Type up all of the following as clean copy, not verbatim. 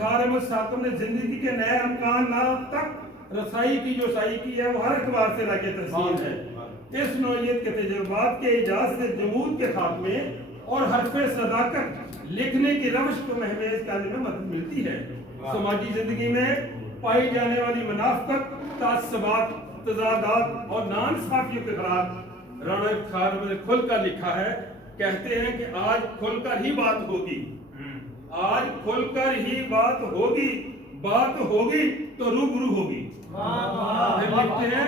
افتخار احمد ثاقب نے زندگی کے نئے امکانات تک رسائی کی جو سعی کی ہے وہ ہر اعتبار سے لائق تحسین ہے۔ اس نوعیت کے تجربات کے ایجاد سے جمود کے خاتمے اور حرف صداقت لکھنے کی روش کو محمیز کرنے میں مدد ملتی ہے۔ سماجی زندگی میں پائی جانے والی منافقت، تعصبات، تضادات اور ناانصافیوں کے خلاف رانا افتخار احمد نے کھل کر لکھا ہے۔ کہتے ہیں کہ آج کھل کر ہی بات ہوگی، آج کھل کر ہی بات ہوگی، بات ہوگی تو روبرو ہوگی۔ پھر لکھتے ہیں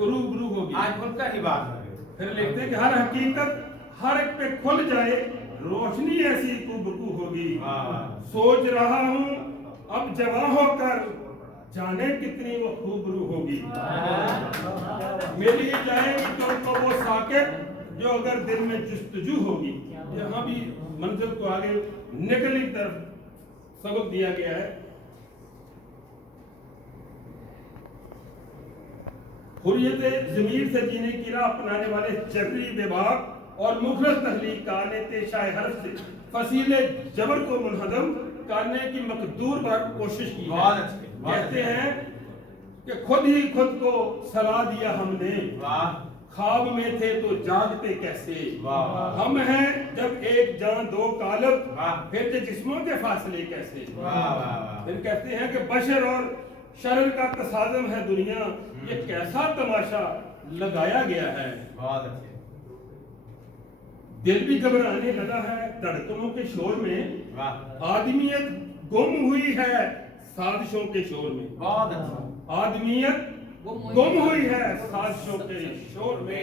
روبرو ہوگی، آج کھل کر ہی بات ہوگی۔ پھر لکھتے ہیں کہ ہر حقیقت ہر ایک پہ کھل جائے، روشنی ایسی کو بکو ہوگی۔ سوچ رہا ہوں اب جواں ہو کر، جانے کتنی وہ خوبرو ہوگی۔ مل ہی جائے گی تو وہ ساکت جو اگر دل میں جستجو ہوگی۔ یہاں بھی منزل کو آگے نکلنے کی طرف سبق دیا گیا ہے۔ حریت ضمیر سے جینے کی راہ اپنانے والے جبری بے باک اور مخلص تخلیق کا نیتے شاہ حرف سے فصیل جبر کو منہدم کرنے کی مقدور پر کوشش کی ہے۔ کہتے ہیں کہ خود ہی خود کو صلا دیا ہم نے، خواب میں تھے تو جاگتے کیسے۔ ہم ہیں جب ایک جان دو قالب، پھر جسموں کے فاصلے کیسے۔ پھر کہتے ہیں کہ بشر اور شرر کا تصادم ہے دنیا، یہ کیسا تماشا لگایا گیا ہے۔ دل بھی گھبرانے لگا ہے دھڑکنوں کے شور میں، آدمیت گم ہوئی ہے سازشوں کے شور میں۔ آدمیت گم ہوئی ہے سازشوں کے شور میں۔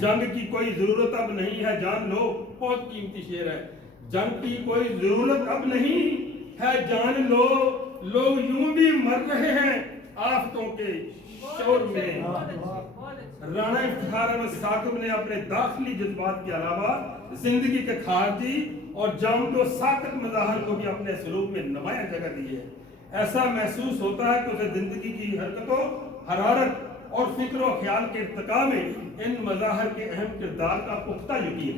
جنگ کی کوئی ضرورت اب نہیں ہے جان لو، بہت قیمتی شعر ہے۔ جنگ کی کوئی ضرورت اب نہیں ہے جان لو، لوگ یوں بھی مر رہے ہیں آفتوں کے شور میں۔ رانا افتخار احمد ثاقب نے اپنے داخلی جذبات کے علاوہ زندگی کے خارجی اور جامد و ساکت مظاہر کو بھی اپنے سلوک میں نمایاں جگہ دی ہے۔ ایسا محسوس ہوتا ہے کہ اسے زندگی کی حرکتوں، حرارت اور فکر و خیال کے ارتقاء میں ان مظاہر کے اہم کردار کا پختہ یقین ہے۔